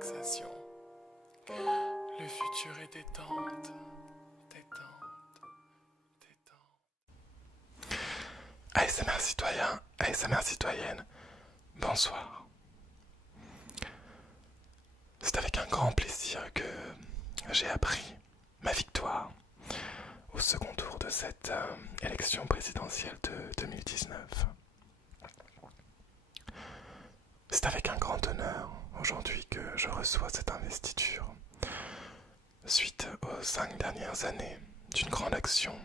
relaxation. Le futur est détente, détente, détente. ASMR citoyen, ASMR citoyenne, bonsoir. C'est avec un grand plaisir que j'ai appris ma victoire au second tour de cette élection présidentielle de 2019. C'est avec un grand honneur aujourd'hui que je reçois cette investiture, suite aux 5 dernières années d'une grande action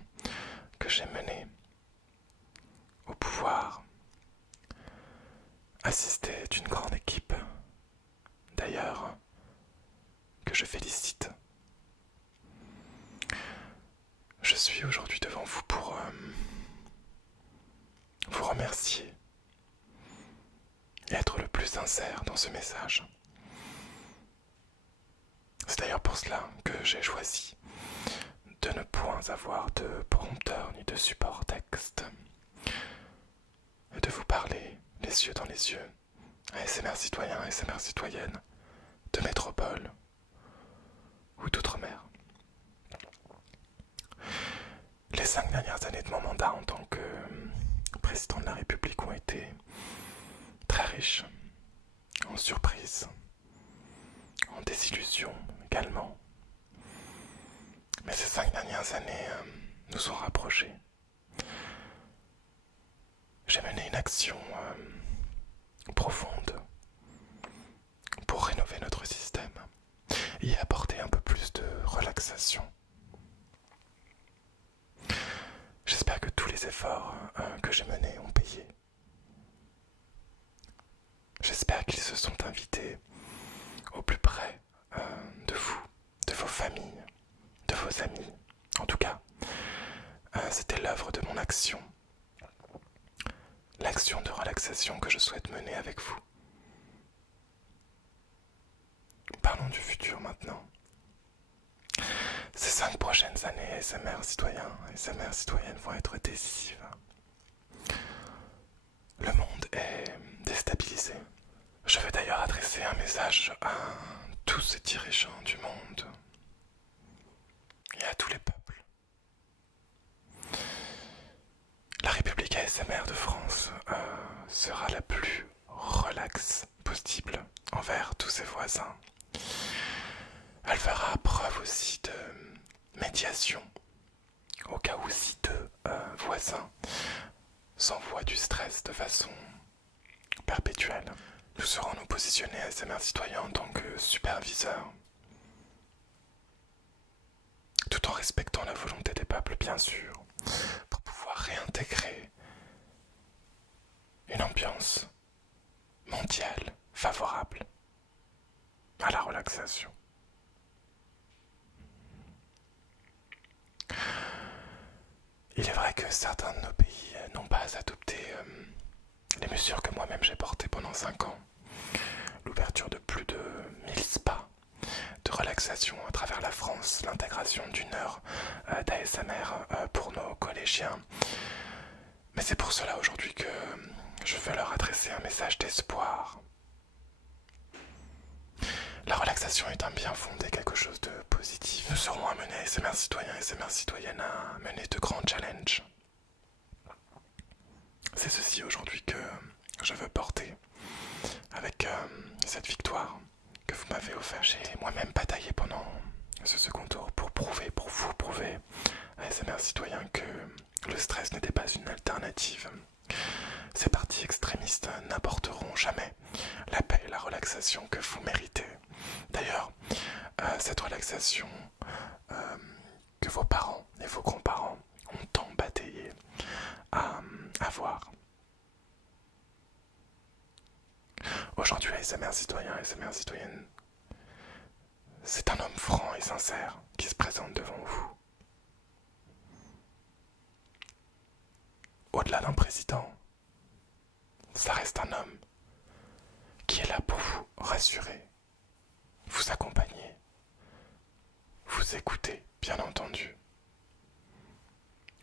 que j'ai menée au pouvoir, assisté d'une grande équipe, d'ailleurs, que je félicite. Je suis aujourd'hui devant vous pour vous remercier et être le plus sincère dans ce message. C'est d'ailleurs pour cela que j'ai choisi de ne point avoir de prompteur ni de support texte, et de vous parler les yeux dans les yeux, ASMR citoyen, ASMR citoyenne, de métropole ou d'outre-mer. Les 5 dernières années de mon mandat en tant que président de la République ont été très riches, en surprises, en désillusions également. Mais ces 5 dernières années nous ont rapprochés. J'ai mené une action profonde pour rénover notre système et apporter un peu plus de relaxation. J'espère que tous les efforts que j'ai menés ont payé. J'espère qu'ils se sont invités au plus près de vous, de vos familles, de vos amis. En tout cas, c'était l'œuvre de mon action. L'action de relaxation que je souhaite mener avec vous. Parlons du futur maintenant. Ces 5 prochaines années, ASMR citoyens, ASMR citoyennes vont être décisives. Le monde est déstabilisé. Je vais d'ailleurs adresser un message à tous ces dirigeants du monde et à tous les peuples. La République ASMR de France sera la plus relaxe possible envers tous ses voisins. Elle fera preuve aussi de médiation au cas où si 2 voisins s'envoient du stress de façon perpétuelle. Nous saurons nous positionner à ASMR citoyen en tant que superviseur, tout en respectant la volonté des peuples bien sûr, pour pouvoir réintégrer une ambiance mondiale favorable à la relaxation. Il est vrai que certains de nos pays n'ont pas adopté les mesures que moi-même j'ai portées pendant 5 ans. L'ouverture de plus de 1000 spas de relaxation à travers la France, l'intégration d'1 heure d'ASMR pour nos collégiens. Mais c'est pour cela aujourd'hui que je veux leur adresser un message d'espoir. La relaxation est un bien fondé, quelque chose de positif. Nous serons amenés, ASMR citoyens et ASMR citoyennes, à mener de grands challenges. C'est ceci aujourd'hui que je veux porter avec cette victoire que vous m'avez offerte. J'ai moi-même bataillé pendant ce second tour pour vous prouver, ASMR citoyen, que le stress n'était pas une alternative. Ces partis extrémistes n'apporteront jamais la paix et la relaxation que vous méritez. D'ailleurs, cette relaxation que vos parents et vos grands-parents ont tant bataillé à avoir. Aujourd'hui, ASMR citoyen, ASMR citoyenne, c'est un homme franc et sincère qui se présente devant vous. Au-delà d'un président, ça reste un homme qui est là pour vous rassurer, vous accompagner, vous écouter, bien entendu.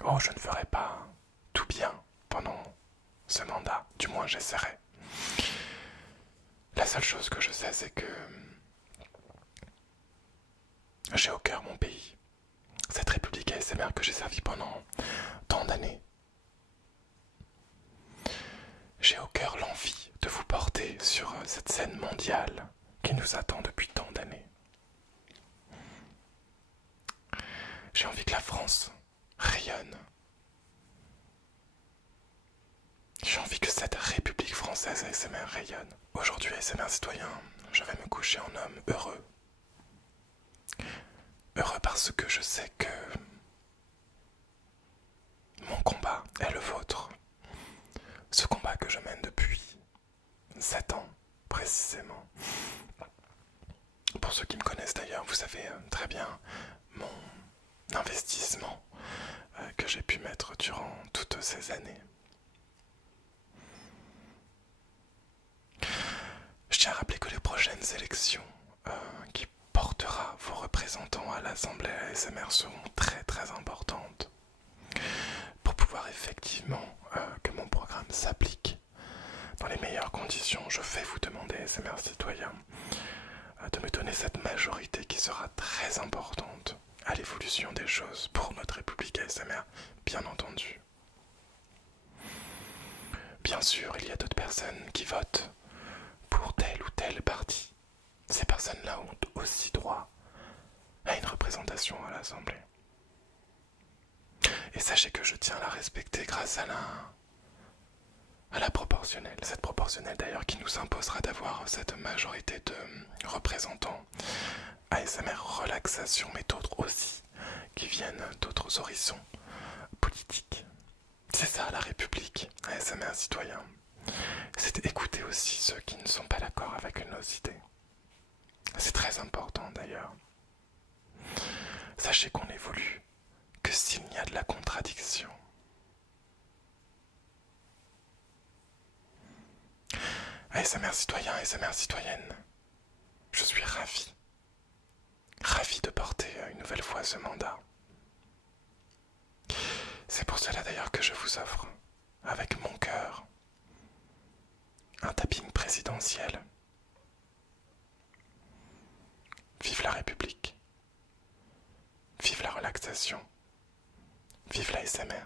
Oh, je ne ferai pas tout bien pendant ce mandat, du moins j'essaierai. La seule chose que je sais, c'est que J'ai au cœur mon pays, cette République ASMR que j'ai servi pendant tant d'années. J'ai au cœur l'envie de vous porter sur cette scène mondiale qui nous attend depuis tant d'années. J'ai envie que la France rayonne. J'ai envie que cette République française ASMR rayonne. Aujourd'hui, ASMR citoyen, je vais me coucher en homme heureux. Heureux parce que je sais que mon combat est le vôtre. Ce combat que je mène depuis 7 ans, précisément. Pour ceux qui me connaissent d'ailleurs, vous savez très bien mon investissement que j'ai pu mettre durant toutes ces années. Je tiens à rappeler que les prochaines élections qui portera vos représentants à l'Assemblée ASMR seront très très importantes pour pouvoir effectivement que mon programme s'applique dans les meilleures conditions. Je vais vous demander, ASMR citoyen, de me donner cette majorité qui sera très importante à l'évolution des choses pour notre République ASMR, bien entendu. Bien sûr, il y a d'autres personnes qui votent pour tel ou tel parti. Ces personnes-là ont aussi droit à une représentation à l'Assemblée. Et sachez que je tiens à la respecter grâce à la proportionnelle. Cette proportionnelle d'ailleurs qui nous imposera d'avoir cette majorité de représentants ASMR relaxation, mais d'autres aussi qui viennent d'autres horizons politiques. C'est ça la République ASMR citoyen. C'est écouter aussi ceux qui ne sont pas d'accord avec nos idées. C'est très important d'ailleurs. Sachez qu'on évolue que s'il y a de la contradiction. ASMR citoyen, ASMR citoyenne, je suis ravi de porter une nouvelle fois ce mandat. C'est pour cela d'ailleurs que je vous offre, avec mon cœur, un tapping présidentiel. Vive la République, vive la relaxation, vive la ASMR.